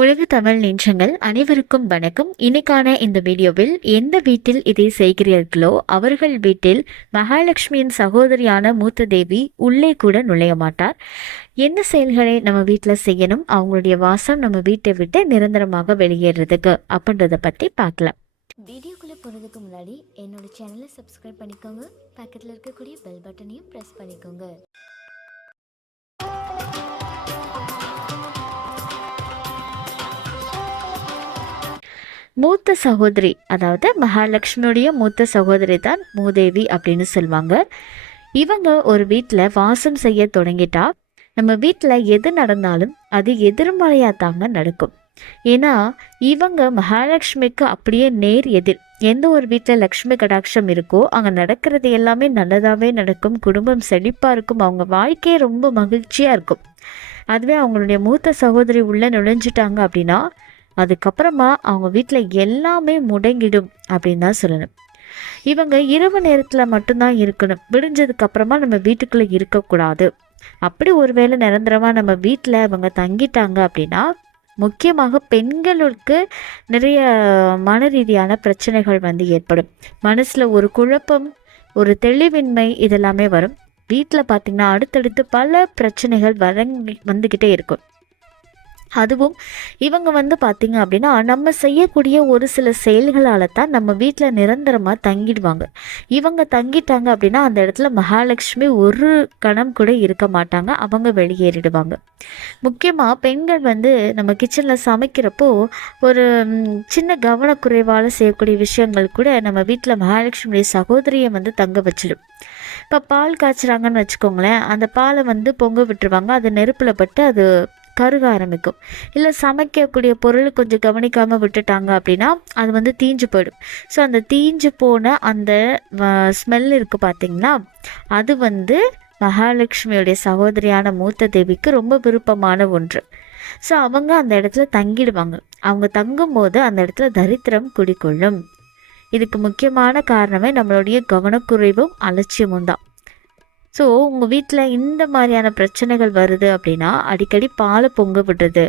உலக தமிழ் நெஞ்சங்கள் அனைவருக்கும் வணக்கம். இன்னைக்கான இந்த வீடியோவில் எந்த வீட்டில் இதை செய்கிறீர்களோ அவர்கள் வீட்டில் மகாலட்சுமியின் சகோதரியான மூத்த தேவி உள்ளே கூட நுழைய மாட்டார். என்ன செயல்களை நம்ம வீட்டில் செய்யணும்? அவங்களுடைய வாசம் நம்ம வீட்டை விட்டு நிரந்தரமாக வெளியேறதுக்கு அப்படின்றத பற்றி பார்க்கலாம். வீடியோக்குள்ளே போகிறதுக்கு முன்னாடி என்னோட சேனலை சப்ஸ்கிரைப் பண்ணிக்கோங்க. பக்கத்தில் இருக்கக்கூடிய பெல் பட்டனையும் ப்ரெஸ் பண்ணிக்கோங்க. மூத்த சகோதரி அதாவது மகாலட்சுமியுடைய மூத்த சகோதரி தான் மூதேவி அப்படின்னு சொல்லுவாங்க. இவங்க ஒரு வீட்டில் வாசம் செய்ய தொடங்கிட்டா நம்ம வீட்டில் எது நடந்தாலும் அது எதிர்மறையாக தாங்க நடக்கும். ஏன்னா இவங்க மகாலட்சுமிக்கு அப்படியே நேர் எதிர். எந்த ஒரு வீட்டில் லக்ஷ்மி கடாட்சம் இருக்கோ அங்கே நடக்கிறது எல்லாமே நல்லதாகவே நடக்கும். குடும்பம் செழிப்பாக இருக்கும். அவங்க வாழ்க்கையே ரொம்ப மகிழ்ச்சியாக இருக்கும். அதுவே அவங்களுடைய மூத்த சகோதரி உள்ளே நுழைஞ்சிட்டாங்க அப்படின்னா அதுக்கப்புறமா அவங்க வீட்டில் எல்லாமே முடங்கிடும் அப்படின்னு தான் சொல்லணும். இவங்க இரவு நேரத்தில் மட்டும்தான் இருக்கணும். விடிஞ்சதுக்கு அப்புறமா நம்ம வீட்டுக்குள்ளே இருக்கக்கூடாது. அப்படி ஒருவேளை நிரந்தரமாக நம்ம வீட்டில் அவங்க தங்கிட்டாங்க அப்படின்னா முக்கியமாக பெண்களுக்கு நிறைய மன ரீதியான பிரச்சனைகள் வந்து ஏற்படும். மனசில் ஒரு குழப்பம் ஒரு தெளிவின்மை இதெல்லாமே வரும். வீட்டில் பார்த்திங்கன்னா அடுத்தடுத்து பல பிரச்சனைகள் வரங்கி வந்துக்கிட்டே இருக்கும். அதுவும் இவங்க வந்து பார்த்திங்க அப்படின்னா நம்ம செய்யக்கூடிய ஒரு சில செயல்களால் தான் நம்ம வீட்டில் நிரந்தரமாக தங்கிடுவாங்க. இவங்க தங்கிட்டாங்க அப்படின்னா அந்த இடத்துல மகாலட்சுமி ஒரு கணம் கூட இருக்க மாட்டாங்க. அவங்க வெளியேறிடுவாங்க. முக்கியமாக பெண்கள் வந்து நம்ம கிச்சனில் சமைக்கிறப்போ ஒரு சின்ன கவனக்குறைவால் செய்யக்கூடிய விஷயங்கள் கூட நம்ம வீட்டில் மகாலட்சுமியுடைய சகோதரியை வந்து தங்க வச்சிடும். இப்போ பால் காய்ச்சுறாங்கன்னு வச்சுக்கோங்களேன் அந்த பாலை வந்து பொங்க விட்டுருவாங்க. அது நெருப்பில் பட்டு அது கருக ஆரம்பிக்கும். இல்லை சமைக்கக்கூடிய பொருள் கொஞ்சம் கவனிக்காமல் விட்டுட்டாங்க அப்படின்னா அது வந்து தீஞ்சு போயிடும். ஸோ அந்த தீஞ்சு போன அந்த ஸ்மெல் இருக்குது பார்த்தீங்களா அது வந்து மகாலட்சுமியுடைய சகோதரியான மூத்த தேவிக்கு ரொம்ப விருப்பமான ஒன்று. ஸோ அவங்க அந்த இடத்துல தங்கிடுவாங்க. அவங்க தங்கும்போது அந்த இடத்துல தரித்திரம் குடிக்கொள்ளும் இதுக்கு முக்கியமான காரணமே நம்மளுடைய கவனக்குறைவும் அலட்சியமும் தான். ஸோ உங்கள் வீட்டில் இந்த மாதிரியான பிரச்சனைகள் வருது அப்படின்னா அடிக்கடி பாலை பொங்க விடுறது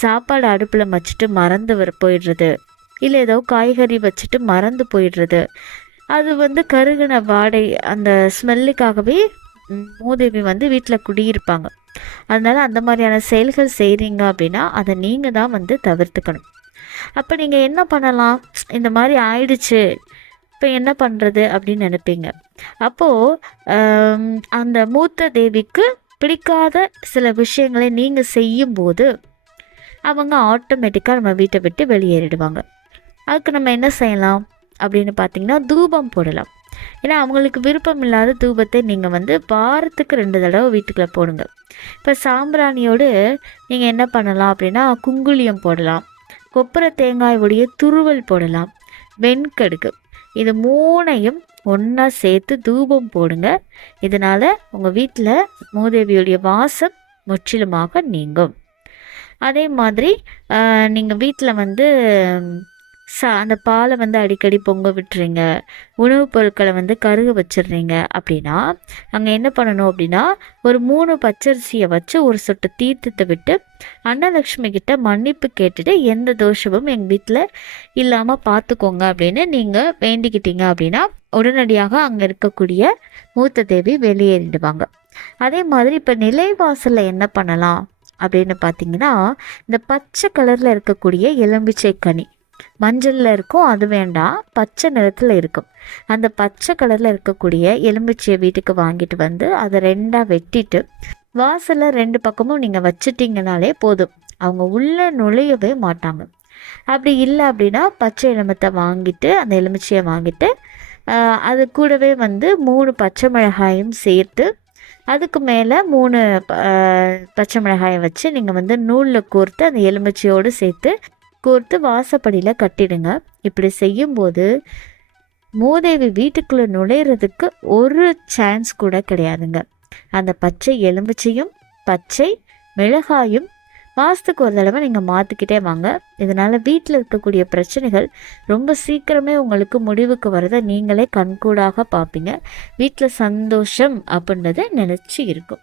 சாப்பாடு அடுப்பில் வச்சுட்டு மறந்து வர போயிடுறது இல்லை ஏதோ காய்கறி வச்சுட்டு மறந்து போயிடுறது. அது வந்து கருகின வாடை அந்த ஸ்மெல்லுக்காகவே மூதேவி வந்து வீட்டில் குடியிருப்பாங்க. அதனால் அந்த மாதிரியான செயல்கள் செய்கிறீங்க அப்படின்னா அதை நீங்கள் தான் வந்து தவிர்த்துக்கணும். அப்போ நீங்கள் என்ன பண்ணலாம்? இந்த மாதிரி ஆயிடுச்சு இப்போ என்ன பண்ணுறது அப்படின்னு நினைப்பீங்க? அப்போது அந்த மூத்த தேவிக்கு பிடிக்காத சில விஷயங்களை நீங்கள் செய்யும்போது அவங்க ஆட்டோமேட்டிக்காக நம்ம வீட்டை விட்டு வெளியேறிடுவாங்க. அதுக்கு நம்ம என்ன செய்யலாம்? அப்படின்னு பார்த்தீங்கன்னா தூபம் போடலாம். ஏன்னா அவங்களுக்கு விருப்பம் இல்லாத தூபத்தை நீங்கள் வந்து வாரத்துக்கு ரெண்டு தடவை வீட்டுக்குள்ளே போடுங்க. இப்போ சாம்பிராணியோடு நீங்கள் என்ன பண்ணலாம் அப்படின்னா குங்குளியம் போடலாம். கொப்பரை தேங்காய் உடைய துருவல் போடலாம். வெண்கடுக்கு இது மூணையும் ஒன்றா சேர்த்து தூபம் போடுங்க. இதனால் உங்கள் வீட்டில் மூதேவியுடைய வாசம் முற்றிலுமாக நீங்கும். அதே மாதிரி நீங்கள் வீட்டில் வந்து சா அந்த பாலை வந்து அடிக்கடி பொங்க விட்டுறீங்க உணவுப் பொருட்களை வந்து கருக வச்சிடுறீங்க அப்படின்னா அங்கே என்ன பண்ணணும் அப்படின்னா ஒரு மூணு பச்சரிசியை வச்சு ஒரு சொட்டு தீர்த்தத்தை விட்டு அன்னலக்ஷ்மி கிட்ட மன்னிப்பு கேட்டுட்டு எந்த தோஷமும் எங்கள் வீட்டில் இல்லாமல் பார்த்துக்கோங்க அப்படின்னு நீங்கள் வேண்டிக்கிட்டீங்க அப்படின்னா உடனடியாக அங்கே இருக்கக்கூடிய மூத்த தேவி வெளியேறிடுவாங்க. அதே மாதிரி இப்போ நிலைவாசலில் என்ன பண்ணலாம் அப்படின்னு பார்த்தீங்கன்னா இந்த பச்சை கலரில் இருக்கக்கூடிய எலும்பிச்சை கனி. மஞ்சளில் இருக்கும் அது வேண்டாம். பச்சை நிறத்தில் இருக்கும். அந்த பச்சை கலரில் இருக்கக்கூடிய எலும்பிச்சையை வீட்டுக்கு வாங்கிட்டு வந்து அதை ரெண்டாக வெட்டிட்டு வாசலில் ரெண்டு பக்கமும் நீங்கள் வச்சுட்டிங்கனாலே போதும். அவங்க உள்ளே நுழையவே மாட்டாங்க. அப்படி இல்லை அப்படின்னா பச்சை எலுமிச்சை வாங்கிட்டு அந்த எலுமிச்சையை வாங்கிட்டு அது கூடவே வந்து மூணு பச்சை மிளகாயும் சேர்த்து அதுக்கு மேலே மூணு ப- பச்சை மிளகாயை வச்சு நீங்கள் வந்து நூலில் கோர்த்து அந்த எலுமிச்சையோடு சேர்த்து கோர்த்து வாசப்படியில் கட்டிடுங்க. இப்படி செய்யும்போது மூதேவி வீட்டுக்குள்ளே நுழையிறதுக்கு ஒரு சான்ஸ் கூட கிடையாதுங்க. அந்த பச்சை எலும்பிச்சையும் பச்சை மிளகாயும் மாதத்துக்கு ஒரு தடவை நீங்கள் மாற்றிக்கிட்டே வாங்க. இதனால் வீட்டில் இருக்கக்கூடிய பிரச்சனைகள் ரொம்ப சீக்கிரமே உங்களுக்கு முடிவுக்கு வரதை நீங்களே கண்கூடாக பார்ப்பீங்க. வீட்டில் சந்தோஷம் அப்படின்றத நினச்சி இருக்கும்.